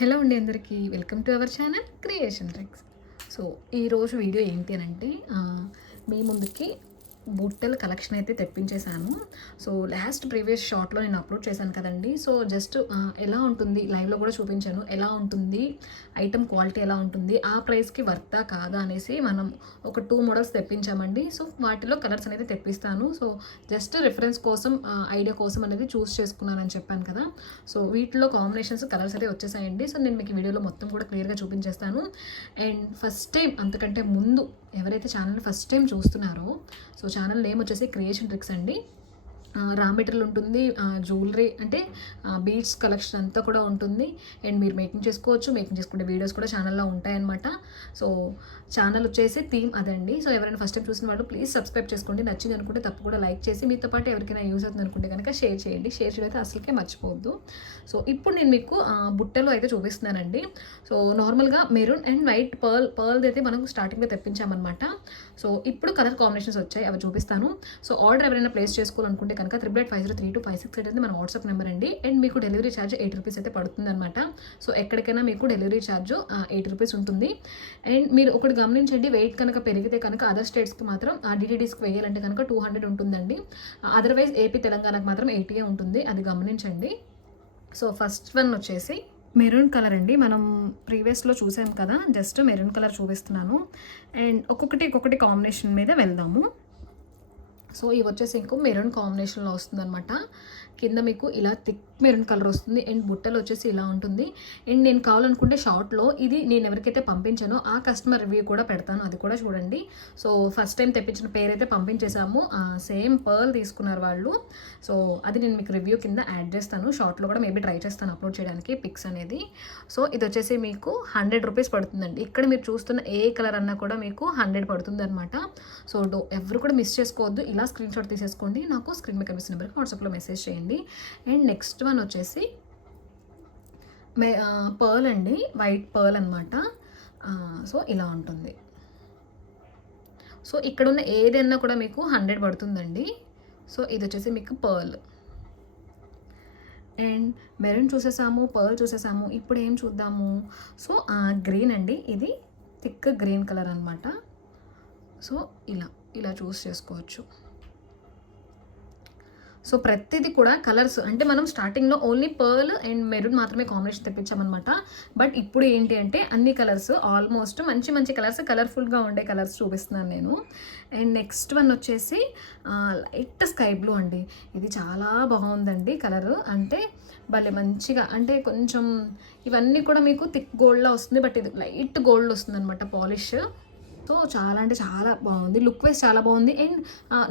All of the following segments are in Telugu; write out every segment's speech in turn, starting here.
హలో అండి అందరికీ. Welcome to our channel creation tricks. So ఈరోజు వీడియో ఏంటి అని అంటే మీ ముందుకి బుట్టల కలెక్షన్ అయితే తెప్పించేశాను. సో లాస్ట్ ప్రీవియస్ షార్ట్లో నేను అప్లోడ్ చేశాను కదండి. సో జస్ట్ ఎలా ఉంటుంది? లైవ్లో కూడా చూపించాను. ఎలా ఉంటుంది? ఐటమ్ క్వాలిటీ ఎలా ఉంటుంది? ఆ ప్రైస్కి వర్తా కాదా అనేసి మనం ఒక టూ మోడల్స్ తెప్పించామండి. సో వాటిలో కలర్స్ అనేది తెప్పిస్తాను. సో జస్ట్ రిఫరెన్స్ కోసం ఐడియా కోసం అనేది చూస్ చేసుకున్నానని చెప్పాను కదా. సో వీటిలో కాంబినేషన్స్ కలర్స్ అయితే వచ్చేసాయండి. సో నేను మీకు వీడియోలో మొత్తం కూడా క్లియర్గా చూపించేస్తాను. అండ్ ఫస్ట్ టైం అంతకంటే ముందు ఎవరైతే ఛానల్ ఫస్ట్ టైం చూస్తున్నారో సో ఛానల్ నేమ్ వచ్చేసి క్రియేషన్ ట్రిక్స్ అండి. రా మెటీరియల్ ఉంటుంది జ్యువెలరీ అంటే బీడ్స్ కలెక్షన్ అంతా కూడా ఉంటుంది. అండ్ మీరు మేకింగ్ చేసుకోవచ్చు మేకింగ్ చేసుకునే వీడియోస్ కూడా ఛానల్లో ఉంటాయన్నమాట. సో ఛానల్ వచ్చేసి థీమ్ అదండి. సో ఎవరైనా ఫస్ట్ టైం చూసిన వాళ్ళు ప్లీజ్ సబ్స్క్రైబ్ చేసుకోండి. నచ్చింది అనుకుంటే తప్పు కూడా లైక్ చేసి మీతో పాటు ఎవరికైనా యూస్ అవుతుంది అనుకుంటే కనుక షేర్ చేయండి. షేర్ చేయడం అయితే అసలుకే మర్చిపోవద్దు. సో ఇప్పుడు నేను మీకు బుట్టలో అయితే చూపిస్తున్నానండి. సో నార్మల్గా మెరూన్ అండ్ వైట్ పర్ల్ పర్ల్ది అయితే మనం స్టార్టింగ్లో తెప్పించామన్నమాట. సో ఇప్పుడు కలర్ కాంబినేషన్స్ వచ్చాయి. అవి చూపిస్తాను. సో ఆర్డర్ ఎవరైనా ప్లేస్ చేసుకోవాలనుకుంటే కనుక triple eight five zero three two five six eight అనేది మన వాట్సాప్ నెంబర్ అండి. అండ్ మీకు డెలివరీ ఛార్జ్ ఎయిట్ రూపీస్ అయితే పడుతుంది అనమాట సో ఎక్కడికైనా మీకు డెలివరీ ఛార్జ్ ఎయిట్ రూపీస్ ఉంటుంది. అండ్ మీరు ఒకటి గమనించండి వెయిట్ కనుక పెరిగితే కనుక అదర్ స్టేట్స్కి మాత్రం ఆ డిటీడీస్కి వేయాలంటే కనుక టూ హండ్రెడ్ ఉంటుందండి. అదర్వైజ్ ఏపీ తెలంగాణకు మాత్రం ఎయిటీఏ ఉంటుంది. అది గమనించండి. సో ఫస్ట్ వన్ వచ్చేసి మెరూన్ కలర్ అండి. మనం ప్రీవియస్లో చూసాం కదా జస్ట్ మెరూన్ కలర్ చూపిస్తున్నాను. అండ్ ఒక్కొక్కటి ఒక్కొక్కటి కాంబినేషన్ మీద వెళ్దాము. సో ఇవి వచ్చేసి ఇంకో మెరూన్ కాంబినేషన్లో వస్తుందన్నమాట. కింద మీకు ఇలా థిక్ మెరూన్ కలర్ వస్తుంది. అండ్ బుట్టలు వచ్చేసి ఇలా ఉంటుంది. అండ్ నేను కావాలనుకుంటే షార్ట్లో ఇది నేను ఎవరికైతే పంపించానో ఆ కస్టమర్ రివ్యూ కూడా పెడతాను. అది కూడా చూడండి. సో ఫస్ట్ టైం తెప్పించిన పేరు అయితే పంపించేసాము సేమ్ పర్ల్ తీసుకున్నారు వాళ్ళు. సో అది నేను మీకు రివ్యూ కింద యాడ్ చేస్తాను. షార్ట్లో కూడా మేబీ ట్రై చేస్తాను అప్లోడ్ చేయడానికి పిక్స్ అనేది. సో ఇది వచ్చేసి మీకు హండ్రెడ్ రూపీస్ పడుతుందండి. ఇక్కడ మీరు చూస్తున్న ఏ కలర్ అన్నా కూడా మీకు హండ్రెడ్ పడుతుంది అనమాట సో డో ఎవరు కూడా మిస్ చేసుకోవద్దు. ఇలా స్క్రీన్ షాట్ తీసేసుకోండి. నాకు స్క్రీన్ మీద కనిపిస్తున్న నెంబర్కి వాట్సాప్లో మెసేజ్ చేయండి. అండ్. నెక్స్ట్ వన్ వచ్చేసి మే పర్ల్ అండి. వైట్ పర్ల్ అనమాట సో ఇలా ఉంటుంది. సో ఇక్కడ ఉన్న ఏదైనా కూడా మీకు హండ్రెడ్ పడుతుందండి. సో ఇది వచ్చేసి మీకు పర్ల్. అండ్ మెరూన్ చూసేసాము పర్ల్ చూసేసాము ఇప్పుడు ఏం చూద్దాము? సో గ్రీన్ అండి. ఇది థిక్ గ్రీన్ కలర్ అనమాట సో ఇలా ఇలా చూస్ చేసుకోవచ్చు. సో ప్రతిదీ కూడా కలర్స్ అంటే మనం స్టార్టింగ్లో ఓన్లీ పర్ల్ అండ్ మెరూన్ మాత్రమే కాంబినేషన్ తెప్పించామన్నమాట. బట్ ఇప్పుడు ఏంటి అంటే అన్ని కలర్స్ ఆల్మోస్ట్ మంచి మంచి కలర్స్ కలర్ఫుల్గా ఉండే కలర్స్ చూపిస్తున్నాను నేను. అండ్ నెక్స్ట్ వన్ వచ్చేసి లైట్ స్కై బ్లూ అండి. ఇది చాలా బాగుందండి కలర్. అంటే భలే మంచిగా అంటే కొంచెం ఇవన్నీ కూడా మీకు థిక్ గోల్డ్లా వస్తుంది. బట్ ఇది లైట్ గోల్డ్ వస్తుంది అనమాట పాలిష్. సో చాలా అంటే చాలా బాగుంది. లుక్ వైజ్ చాలా బాగుంది. అండ్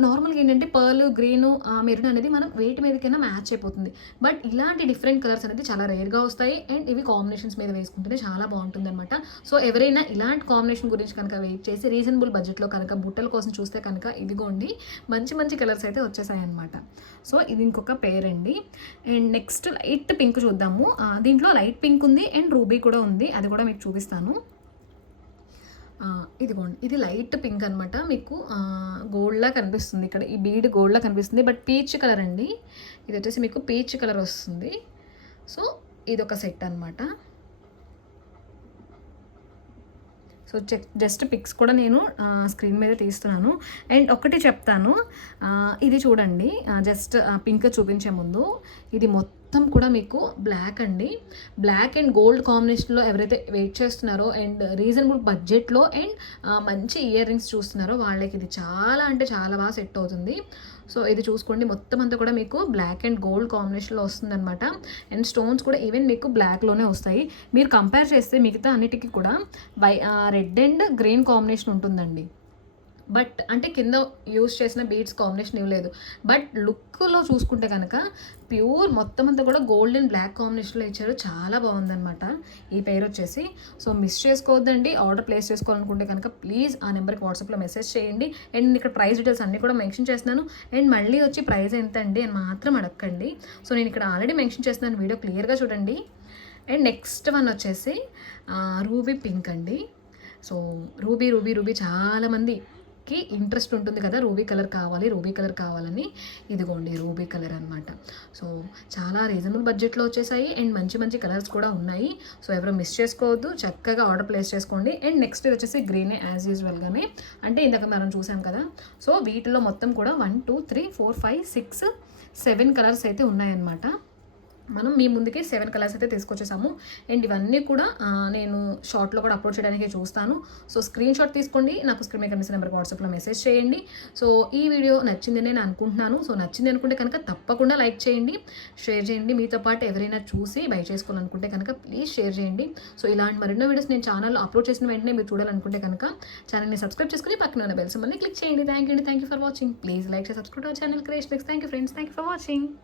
నార్మల్గా ఏంటంటే పర్ల్ గ్రీన్ మెరూన్ అనేది మనం వేటి మీదకైనా మ్యాచ్ అయిపోతుంది. బట్ ఇలాంటి డిఫరెంట్ కలర్స్ అనేది చాలా రేర్గా వస్తాయి. అండ్ ఇవి కాంబినేషన్స్ మీద వేసుకుంటేనే చాలా బాగుంటుంది అనమాట సో ఎవరైనా ఇలాంటి కాంబినేషన్ గురించి కనుక వెయిట్ చేసి రీజనబుల్ బడ్జెట్లో కనుక బుట్టల కోసం చూస్తే కనుక ఇదిగోండి మంచి మంచి కలర్స్ అయితే వచ్చేసాయి అనమాట సో ఇది ఇంకొక పేర్ అండి అండ్ నెక్స్ట్ లైట్ పింక్ చూద్దాము. దీంట్లో లైట్ పింక్ ఉంది. అండ్ రూబీ కూడా ఉంది. అది కూడా మీకు చూపిస్తాను. ఇదిగోండి. ఇది లైట్ పింక్ అనమాట మీకు గోల్డ్లా కనిపిస్తుంది ఇక్కడ. ఈ బీడ్ గోల్డ్లా కనిపిస్తుంది. బట్ పీచ్ కలర్ అండి. ఇది వచ్చేసి మీకు పీచ్ కలర్ వస్తుంది. సో ఇది ఒక సెట్ అనమాట సో చెక్ జస్ట్ పిక్స్ కూడా నేను స్క్రీన్ మీద తీస్తున్నాను. అండ్ ఒకటి చెప్తాను. ఇది చూడండి. జస్ట్ పింక్ చూపించే ముందు. ఇది మొత్తం మొత్తం కూడా మీకు బ్లాక్ అండి. బ్లాక్ అండ్ గోల్డ్ కాంబినేషన్లో ఎవరైతే వెయిట్ చేస్తున్నారో అండ్ రీజనబుల్ బడ్జెట్లో అండ్ మంచి ఇయర్ రింగ్స్ చూస్తున్నారో వాళ్ళకి ఇది చాలా అంటే చాలా బాగా సెట్ అవుతుంది. సో ఇది చూసుకోండి. మొత్తం అంతా కూడా మీకు బ్లాక్ అండ్ గోల్డ్ కాంబినేషన్లో వస్తుందన్నమాట. అండ్ స్టోన్స్ కూడా ఈవెన్ మీకు బ్లాక్లోనే వస్తాయి. మీరు కంపేర్ చేస్తే మిగతా అన్నిటికీ కూడా వై రెడ్ అండ్ గ్రీన్ కాంబినేషన్ ఉంటుందండి. బట్ అంటే కింద యూస్ చేసిన బీడ్స్ కాంబినేషన్ ఇవ్వలేదు బట్ లుక్లో చూసుకుంటే కనుక ప్యూర్ మొత్తం అంతా కూడా గోల్డ్ అండ్ బ్లాక్ కాంబినేషన్లో ఇచ్చారు. చాలా బాగుందన్నమాట. ఈ పేరు వచ్చేసి. సో మిస్ చేసుకోవద్దండి. ఆర్డర్ ప్లేస్ చేసుకోవాలనుకుంటే కనుక ప్లీజ్ ఆ నెంబర్కి వాట్సాప్లో మెసేజ్ చేయండి. అండ్ ఇక్కడ ప్రైస్ డీటెయిల్స్ అన్నీ కూడా మెన్షన్ చేస్తున్నాను. అండ్ మళ్ళీ వచ్చి ప్రైస్ ఎంత అండి అని మాత్రం అడగండి సో నేను ఇక్కడ ఆల్రెడీ మెన్షన్ చేస్తున్నాను. వీడియో క్లియర్గా చూడండి. అండ్ నెక్స్ట్ వన్ వచ్చేసి రూబీ పింక్ అండి. సో రూబీ రూబీ రూబీ చాలామంది కి ఇంట్రెస్ట్ ఉంటుంది కదా రూబీ కలర్ కావాలి రూబీ కలర్ కావాలని. ఇదిగోండి రూబీ కలర్ అనమాట సో చాలా రీజనబుల్ బడ్జెట్లో వచ్చేసాయి. అండ్ మంచి మంచి కలర్స్ కూడా ఉన్నాయి. సో ఎవరు మిస్ చేసుకోవద్దు. చక్కగా ఆర్డర్ ప్లేస్ చేసుకోండి. అండ్ నెక్స్ట్ వచ్చేసి గ్రీనే యాజ్ యూజువల్గానే అంటే ఇందాక మనం చూసాం కదా. సో వీటిలో మొత్తం కూడా one two three four five six seven colours అయితే ఉన్నాయన్నమాట. మనం మీ ముందుకే సెవెన్ కలర్స్ అయితే తీసుకొచ్చేసాము. అండ్ ఇవన్నీ కూడా నేను షార్ట్లో కూడా అప్లోడ్ చేయడానికి చూస్తాను. సో స్క్రీన్ షాట్ తీసుకోండి. నాకు స్క్రీన్ మీద కనిపిస్తున్న నెంబర్కి వాట్సాప్లో మెసేజ్ చేయండి. సో ఈ వీడియో నచ్చిందని నేను అనుకుంటున్నాను. సో నచ్చింది అనుకుంటే కనుక తప్పకుండా లైక్ చేయండి. షేర్ చేయండి. మీతో పాటు ఎవరైనా చూసి బై చేసుకోవాలనుకుంటే కనుక ప్లీజ్ షేర్ చేయండి. సో ఇలాంటి మరెన్నో వీడియోస్ నేను ఛానల్లో అప్లోడ్ చేసిన వెంటనే మీరు చూడాలనుకుంటే కనుక ఛానల్ని సబ్స్క్రైబ్ చేసుకుని పక్కన ఉన్న బెల్స్ మళ్ళీ క్లిక్ చేయండి. థ్యాంక్ యూ అండి. Thank you for watching please like subscribe our channel creation thank you friends thank you for watching